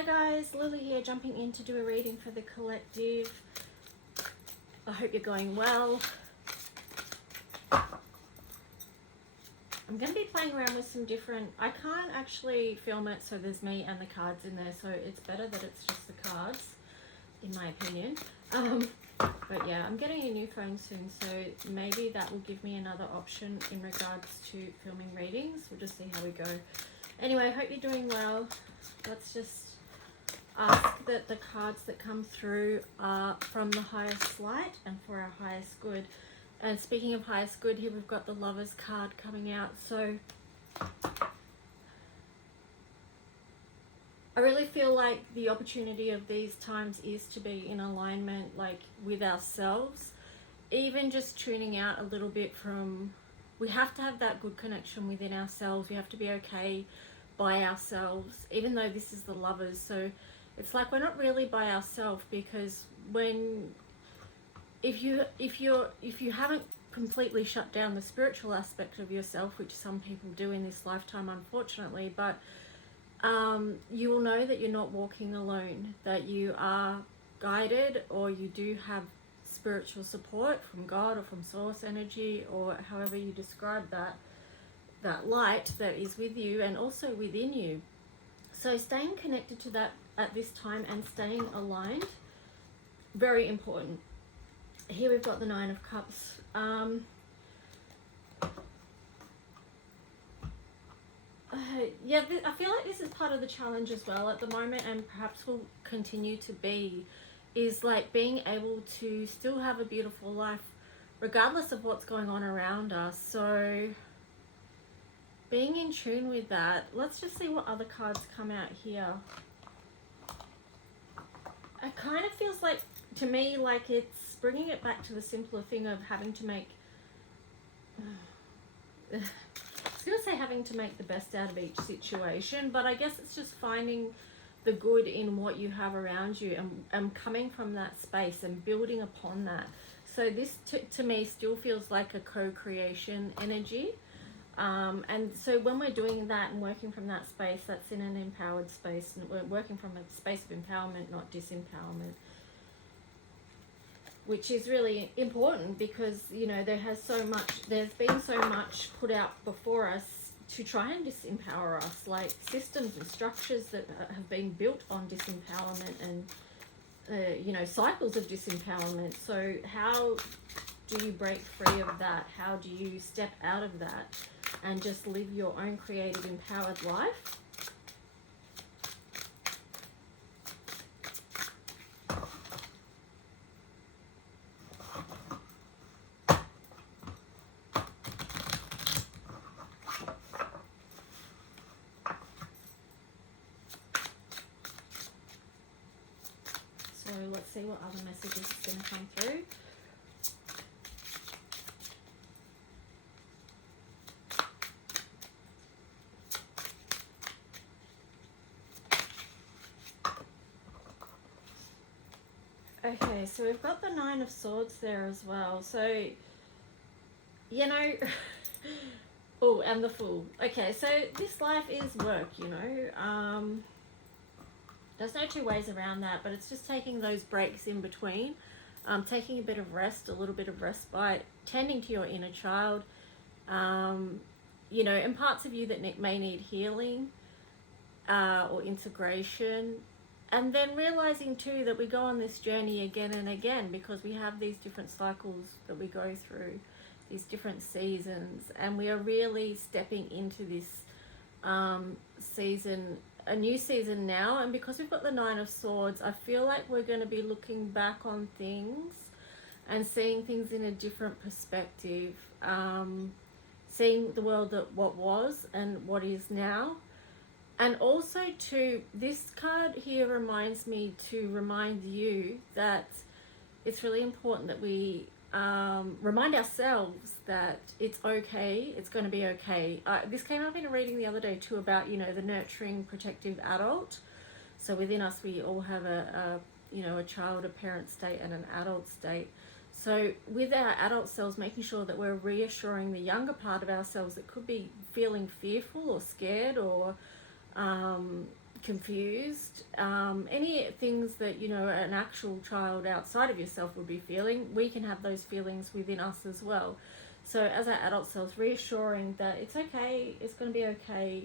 Hi guys, Lily here, jumping in to do a reading for the collective. I hope you're going well. I'm going to be playing around with some different... I can't actually film it so there's me and the cards in there, so it's better that it's just the cards, in my opinion. But yeah, I'm getting a new phone soon, so maybe that will give me another option in regards to filming readings. We'll just see how we go. Anyway, I hope you're doing well. Let's just ask that the cards that come through are from the highest light and for our highest good. And speaking of highest good, here we've got the Lovers card coming out. So I really feel like the opportunity of these times is to be in alignment, like with ourselves. Even just tuning out a little bit from... We have to have that good connection within ourselves. We have to be okay by ourselves, even though this is the Lovers. So it's like we're not really by ourselves, because when if you haven't completely shut down the spiritual aspect of yourself, which some people do in this lifetime, unfortunately, but you will know that you're not walking alone, that you are guided, or you do have spiritual support from God or from source energy, or however you describe that light that is with you and also within you. So staying connected to that at this time and staying aligned, very important. Here we've got the Nine of Cups. Yeah, I feel like this is part of the challenge as well at the moment, and perhaps will continue to be, is like being able to still have a beautiful life regardless of what's going on around us. So being in tune with that. Let's just see what other cards come out here. It kind of feels like, to me, like it's bringing it back to the simpler thing of having to make... I was going to say having to make the best out of each situation, but I guess it's just finding the good in what you have around you and coming from that space and building upon that. So this, to me, still feels like a co-creation energy. And so when we're doing that and working from that space, that's in an empowered space, and we're working from a space of empowerment, not disempowerment, which is really important, because you know there's been so much put out before us to try and disempower us, like systems and structures that have been built on disempowerment and you know, cycles of disempowerment. So how do you break free of that? How do you step out of that and just live your own creative, empowered life? So let's see what other messages is going to come through. Okay, so we've got the Nine of Swords there as well. So, you know, oh, and the Fool. Okay, so this life is work, you know. There's no two ways around that, but it's just taking those breaks in between, taking a bit of rest, a little bit of respite, tending to your inner child, you know, and parts of you that may need healing or integration. And then realizing too that we go on this journey again and again, because we have these different cycles that we go through, these different seasons, and we are really stepping into this season, a new season now. And because we've got the Nine of Swords, I feel like we're going to be looking back on things and seeing things in a different perspective, seeing the world at what was and what is now. And also too, this card here reminds me to remind you that it's really important that we remind ourselves that it's okay, it's going to be okay. This came up in a reading the other day too, about, you know, the nurturing, protective adult. So within us, we all have you know, a child, a parent state, and an adult state. So with our adult selves, making sure that we're reassuring the younger part of ourselves that could be feeling fearful or scared or confused, any things that, you know, an actual child outside of yourself would be feeling, we can have those feelings within us as well. So as our adult selves, reassuring that it's okay, it's going to be okay,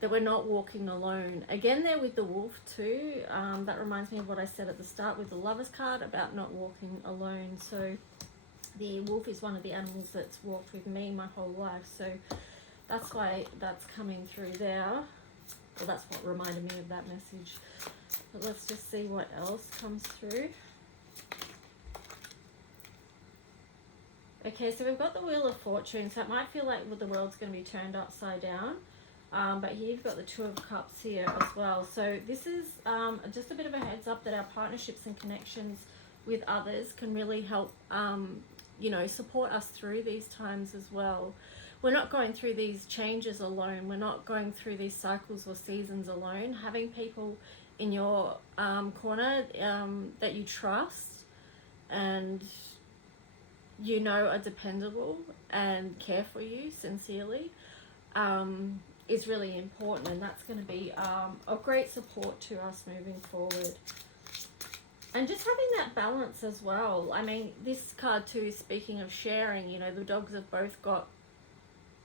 that we're not walking alone. Again, there with the wolf too, that reminds me of what I said at the start with the Lovers card about not walking alone. So the wolf is one of the animals that's walked with me my whole life, so that's why that's coming through there. Well, that's what reminded me of that message. But let's just see what else comes through. Okay, so we've got the Wheel of Fortune, so it might feel like the world's going to be turned upside down. But here you've got the Two of Cups here as well. So this is just a bit of a heads up that our partnerships and connections with others can really help, you know, support us through these times as well. We're not going through these changes alone. We're not going through these cycles or seasons alone. Having people in your corner that you trust and you know are dependable and care for you sincerely is really important, and that's going to be a great support to us moving forward. And just having that balance as well. I mean, this card too is speaking of sharing. You know, the dogs have both got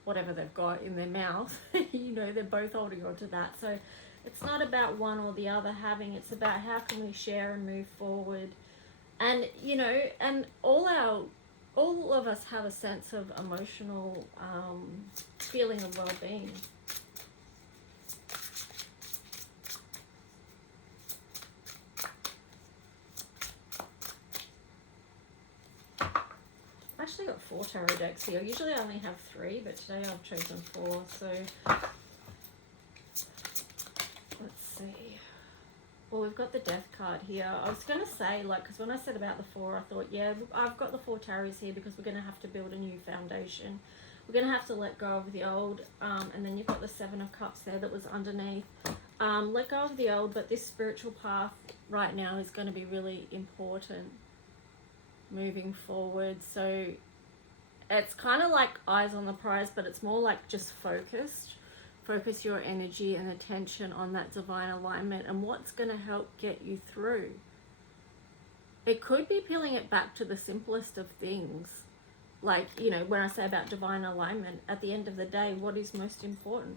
whatever they've got in their mouth. You know, they're both holding on to that. So it's not about one or the other having, it's about how can we share and move forward. And, you know, and all of us have a sense of emotional feeling of well-being. I've actually got 4 tarot decks here. Usually I only have 3, but today I've chosen 4. So let's see. Well, we've got the Death card here. I was going to say, like, because when I said about the 4, I thought, yeah, I've got the 4 tarots here because we're going to have to build a new foundation. We're going to have to let go of the old. And then you've got the 7 of Cups there that was underneath. Let go of the old, but this spiritual path right now is going to be really important moving forward. So it's kind of like eyes on the prize, but it's more like just focus your energy and attention on that divine alignment and what's going to help get you through. It could be peeling it back to the simplest of things, like, you know, when I say about divine alignment, at the end of the day, what is most important?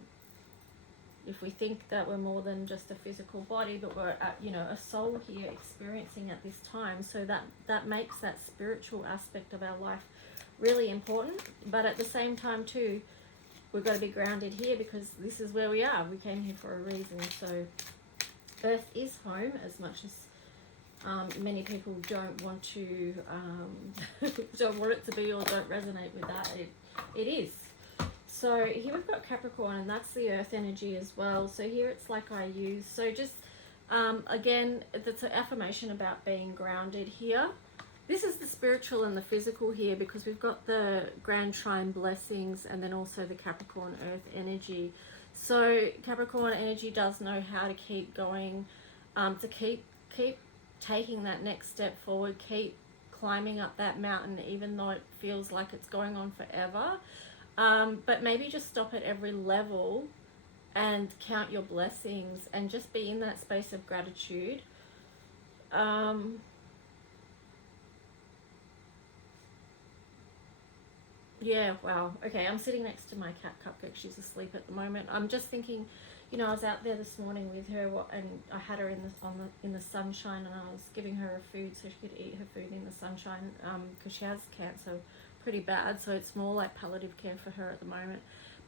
If we think that we're more than just a physical body, but we're, you know, a soul here experiencing at this time, so that makes that spiritual aspect of our life really important. But at the same time too, we've got to be grounded here because this is where we are. We came here for a reason. So Earth is home, as much as many people don't want to, don't want it to be or don't resonate with that. It is. So here we've got Capricorn, and that's the earth energy as well. So here it's like I use. So just, again, that's an affirmation about being grounded here. This is the spiritual and the physical here because we've got the Grand Trine blessings and then also the Capricorn earth energy. So Capricorn energy does know how to keep going, to keep taking that next step forward, keep climbing up that mountain even though it feels like it's going on forever. But maybe just stop at every level and count your blessings and just be in that space of gratitude. Yeah, wow. Okay, I'm sitting next to my cat Cupcake. She's asleep at the moment. I'm just thinking, you know, I was out there this morning with her, and I had her in the sunshine, and I was giving her food so she could eat her food in the sunshine, because she has cancer pretty bad, so it's more like palliative care for her at the moment.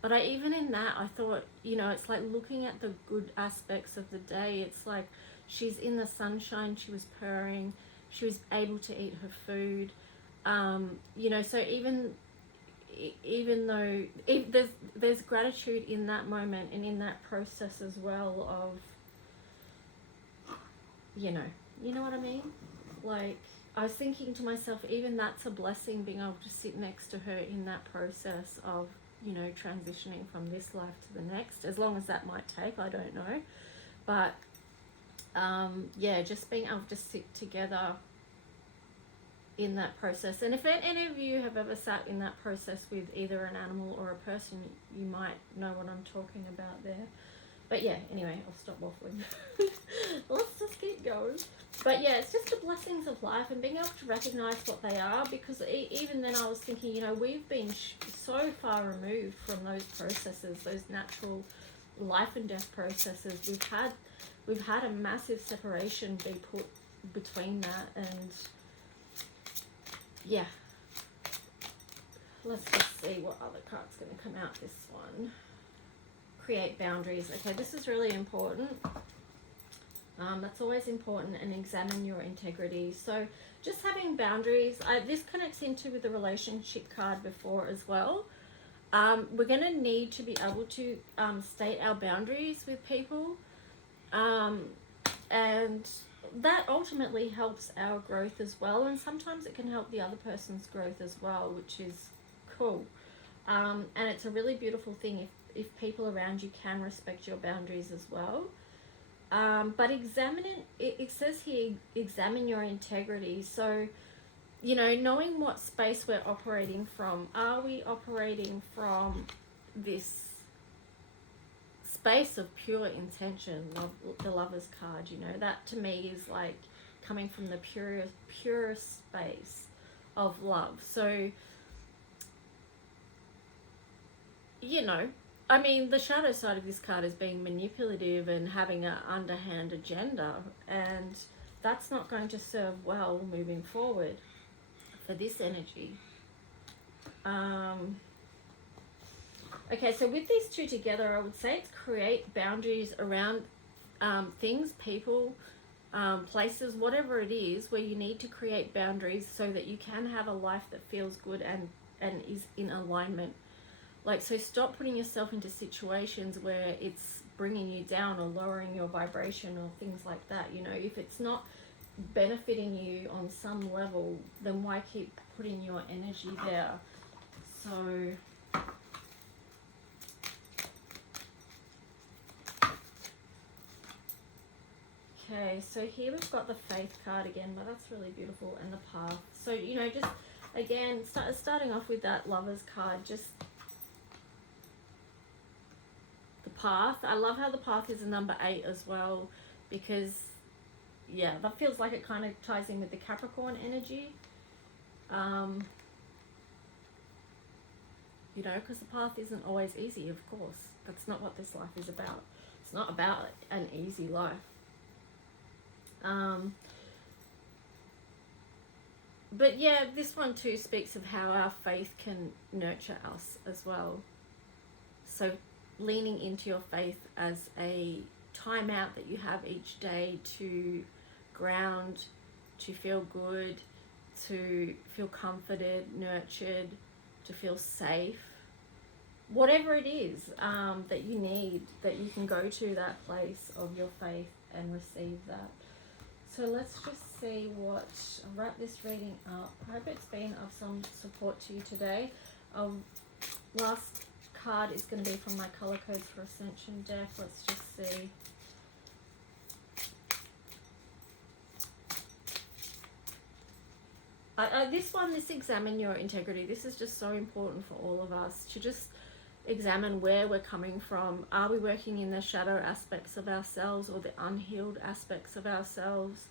But even in that, I thought, you know, it's like looking at the good aspects of the day. It's like she's in the sunshine, she was purring, she was able to eat her food, you know, so even though there's gratitude in that moment and in that process as well of, you know what I mean? Like, I was thinking to myself, even that's a blessing, being able to sit next to her in that process of, you know, transitioning from this life to the next, as long as that might take, I don't know. But yeah, just being able to sit together in that process. And if any of you have ever sat in that process with either an animal or a person, you might know what I'm talking about there. But yeah, anyway, I'll stop waffling. Let's just keep going. But yeah, it's just the blessings of life and being able to recognize what they are, because even then I was thinking, you know, we've been so far removed from those processes, those natural life and death processes. We've had a massive separation be put between that, and yeah. Let's just see what other card's going to come out this one. Create boundaries. Okay, this is really important. That's always important, and examine your integrity. So just having boundaries, this connects into with the relationship card before as well. We're going to need to be able to state our boundaries with people, and that ultimately helps our growth as well, and sometimes it can help the other person's growth as well, which is cool. And it's a really beautiful thing if people around you can respect your boundaries as well. But it says here, examine your integrity. So, you know, knowing what space we're operating from. Are we operating from this space of pure intention, the Lover's card? You know, that to me is like coming from the purest space of love. So, you know, I mean, the shadow side of this card is being manipulative and having an underhand agenda, and that's not going to serve well moving forward for this energy. Okay, so with these two together, I would say it's create boundaries around things, people, places, whatever it is, where you need to create boundaries so that you can have a life that feels good and is in alignment. Like, so stop putting yourself into situations where it's bringing you down or lowering your vibration or things like that. You know, if it's not benefiting you on some level, then why keep putting your energy there? So, okay, so here we've got the Faith card again, but that's really beautiful, and the Path. So, you know, just again, starting off with that Lover's card, just Path. I love how the Path is a number 8 as well, because yeah, that feels like it kind of ties in with the Capricorn energy, you know, because the path isn't always easy. Of course, that's not what this life is about. It's not about an easy life. But yeah, this one too speaks of how our faith can nurture us as well. So leaning into your faith as a time out that you have each day to ground, to feel good, to feel comforted, nurtured, to feel safe. Whatever it is that you need, that you can go to that place of your faith and receive that. So let's just see what, I'll wrap this reading up. I hope it's been of some support to you today. Last card is going to be from my Color Codes for Ascension deck. Let's just see. This examine your integrity. This is just so important for all of us to just examine where we're coming from. Are we working in the shadow aspects of ourselves or the unhealed aspects of ourselves?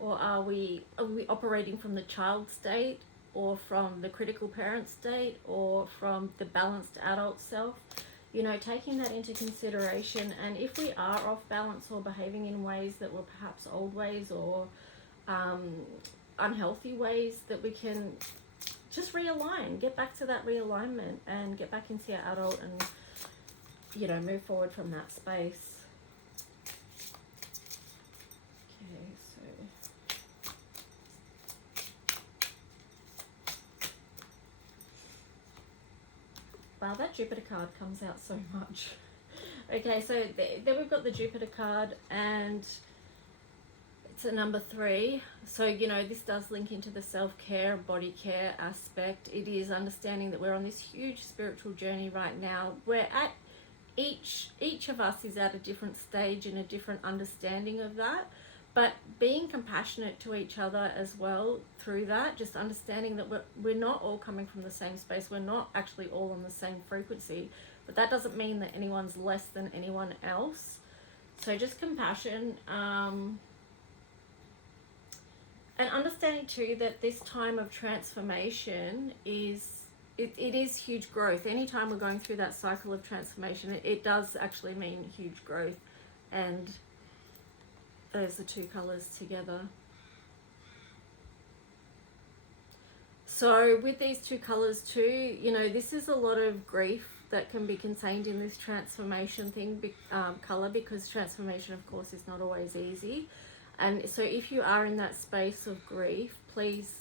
Or are we operating from the child state, or from the critical parent state, or from the balanced adult self? You know, taking that into consideration. And if we are off balance or behaving in ways that were perhaps old ways or unhealthy ways, that we can just realign, get back to that realignment and get back into your adult and, you know, move forward from that space. Okay, so wow, that Jupiter card comes out so much. Okay, so there we've got the Jupiter card, and it's a number 3. So, you know, this does link into the self-care, body care aspect. It is understanding that we're on this huge spiritual journey right now. We're at each of us is at a different stage and a different understanding of that. But being compassionate to each other as well through that, just understanding that we're not all coming from the same space. We're not actually all on the same frequency. but that doesn't mean that anyone's less than anyone else. So just compassion, and understanding too that this time of transformation is, it is huge growth. Anytime we're going through that cycle of transformation, it does actually mean huge growth. And there's the two colors together. So with these two colors too, you know, this is a lot of grief that can be contained in this transformation thing, color, because transformation, of course, is not always easy. And so if you are in that space of grief, please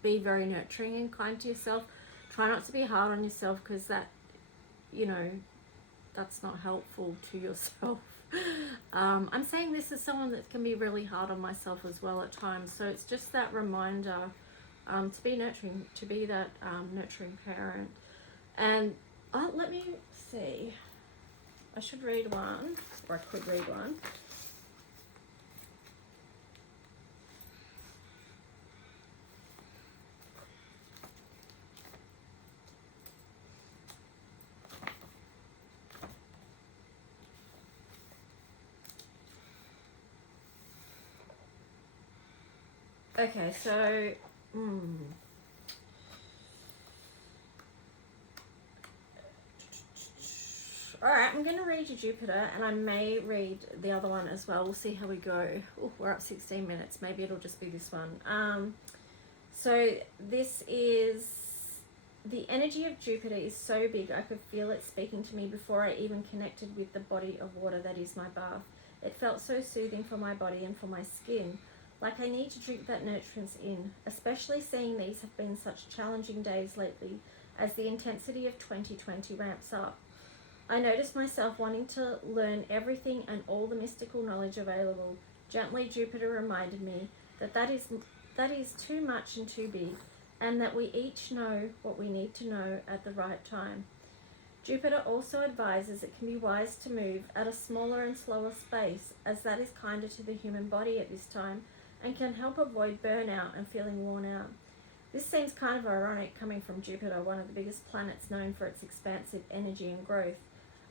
be very nurturing and kind to yourself. Try not to be hard on yourself, because that, you know, that's not helpful to yourself. I'm saying this as someone that can be really hard on myself as well at times. So it's just that reminder to be nurturing, to be that nurturing parent. And let me see. I should read one, or I could read one. Okay, so alright, I'm going to read you Jupiter, and I may read the other one as well. We'll see how we go. Ooh, we're up 16 minutes. Maybe it'll just be this one. So this is, the energy of Jupiter is so big I could feel it speaking to me before I even connected with the body of water that is my bath. It felt so soothing for my body and for my skin. Like I need to drink that nutrients in, especially seeing these have been such challenging days lately as the intensity of 2020 ramps up. I noticed myself wanting to learn everything and all the mystical knowledge available. Gently, Jupiter reminded me that is too much and too big, and that we each know what we need to know at the right time. Jupiter also advises it can be wise to move at a smaller and slower pace, as that is kinder to the human body at this time and can help avoid burnout and feeling worn out. This seems kind of ironic coming from Jupiter, one of the biggest planets known for its expansive energy and growth.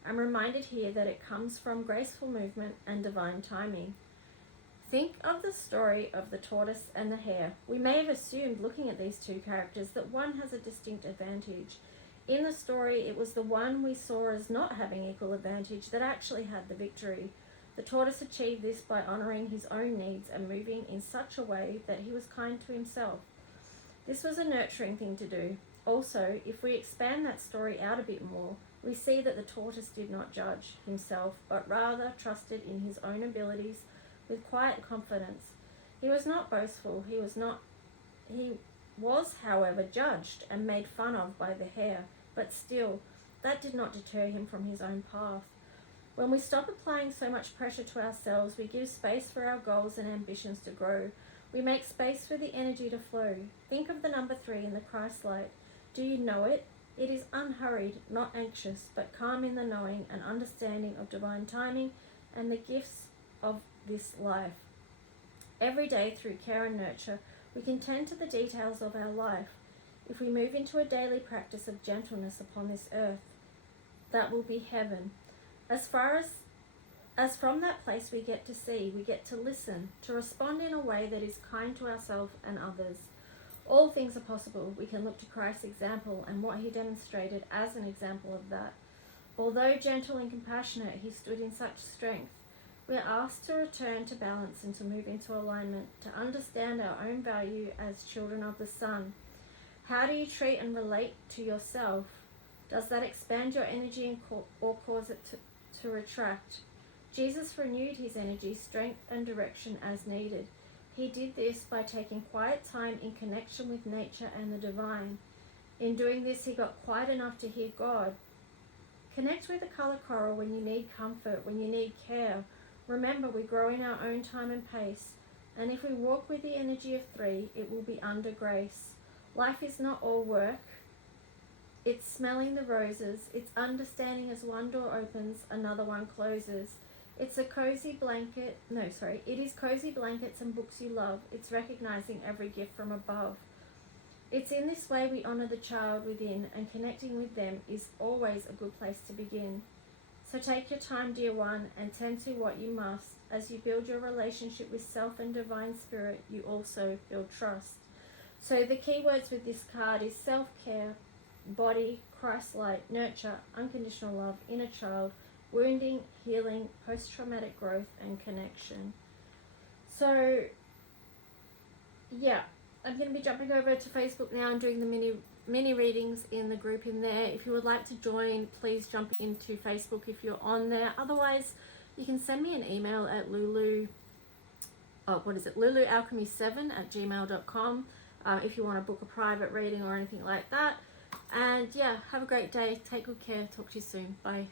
I'm reminded here that it comes from graceful movement and divine timing. Think of the story of the tortoise and the hare. We may have assumed, looking at these two characters, that one has a distinct advantage. In the story, it was the one we saw as not having equal advantage that actually had the victory. The tortoise achieved this by honouring his own needs and moving in such a way that he was kind to himself. This was a nurturing thing to do. Also, if we expand that story out a bit more, we see that the tortoise did not judge himself, but rather trusted in his own abilities with quiet confidence. He was not boastful. He was, however, judged and made fun of by the hare, but still, that did not deter him from his own path. When we stop applying so much pressure to ourselves, we give space for our goals and ambitions to grow. We make space for the energy to flow. Think of the number 3 in the Christ light. Do you know it? It is unhurried, not anxious, but calm in the knowing and understanding of divine timing and the gifts of this life. Every day, through care and nurture, we can tend to the details of our life. If we move into a daily practice of gentleness upon this earth, that will be heaven. As from that place we get to see, we get to listen, to respond in a way that is kind to ourselves and others. All things are possible. We can look to Christ's example and what he demonstrated as an example of that. Although gentle and compassionate, he stood in such strength. We are asked to return to balance and to move into alignment, to understand our own value as children of the sun. How do you treat and relate to yourself? Does that expand your energy or cause it to retract? Jesus renewed his energy, strength, and direction as needed. He did this by taking quiet time in connection with nature and the divine. In doing this, he got quiet enough to hear God. Connect with the color coral when you need comfort, when you need care. Remember, we grow in our own time and pace, and if we walk with the energy of 3, it will be under grace. Life is not all work. It's smelling the roses. It's understanding as one door opens, another one closes. It is cozy blankets and books you love. It's recognizing every gift from above. It's in this way we honor the child within, and connecting with them is always a good place to begin. So take your time, dear one, and tend to what you must. As you build your relationship with self and divine spirit, you also build trust. So the key words with this card is self-care, body, Christ-like, nurture, unconditional love, inner child, wounding, healing, post-traumatic growth, and connection. So, yeah, I'm going to be jumping over to Facebook now and doing the mini readings in the group in there. If you would like to join, please jump into Facebook if you're on there. Otherwise, you can send me an email at lulualchemy7@gmail.com if you want to book a private reading or anything like that. And yeah, have a great day. Take good care. Talk to you soon. Bye.